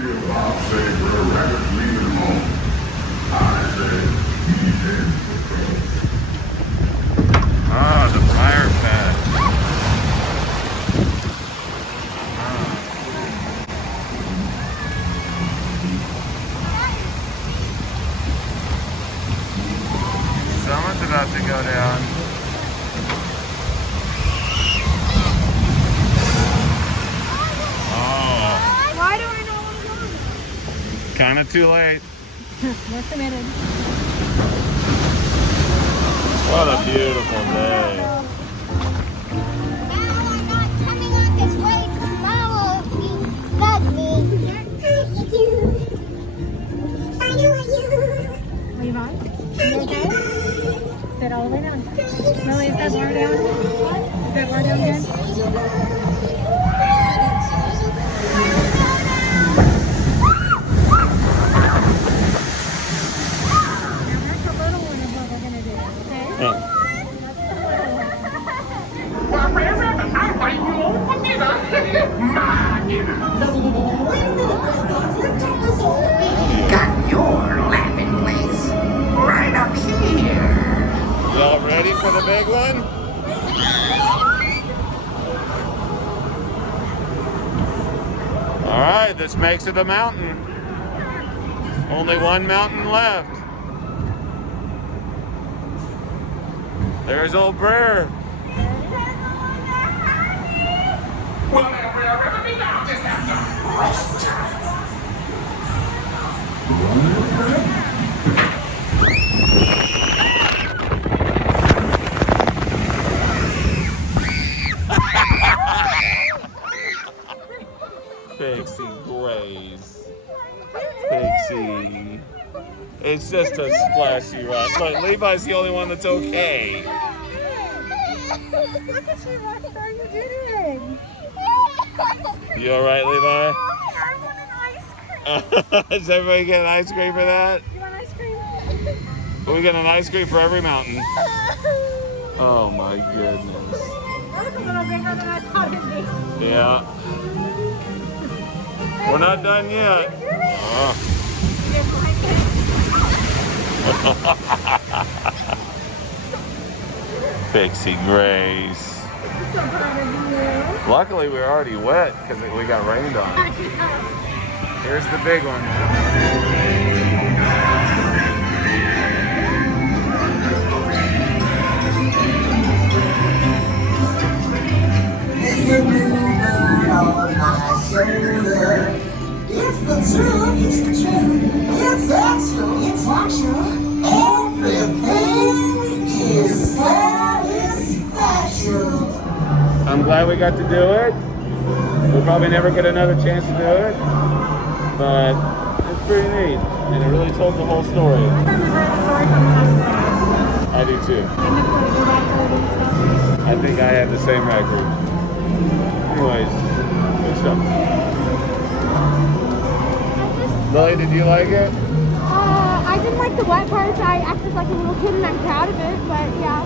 See about say Br'er Rabbit leaving home. I said, he's in. Ah, the briar patch. Someone's about to go down. Oh. Why do I not want to go? Kind of too late. We're committed. What a beautiful day. Now I'm not coming on this way to follow you. Love me. Levi, you okay? Sit all the way down. Lily, is that bar down? Is that bar down good? Br'er Rabbit, I find you all for dinner. Got your laughing place right up here. Y'all ready for the big one? All right, this makes it a mountain. Only one mountain left. There's old Br'er. Well, now, Br'er Rabbit, we now just have to rest time. Pixie Grace. Pixie. It's just a splashy rock. Look, Levi's the only one that's okay. Look at you, what are you doing? You alright, Levi? I want an ice cream. Does everybody get an ice cream for that? You want ice cream? We get an ice cream for every mountain. Oh my goodness. That was a little bigger than I thought it'd be. Yeah. We're not done yet. Oh. Pixie Grace. I'm so proud of you. Luckily, we're already wet because we got rained on. Here's the big one. It's the truth, it's the truth. It's actual. Everything is satisfaction. I'm glad we got to do it. We'll probably never get another chance to do it, but it's pretty neat, and it really told the whole story. I do too. I think I had the same record. Anyways, good stuff. Lily, did you like it? I didn't like the wet parts. I acted like a little kid and I'm proud of it, but yeah.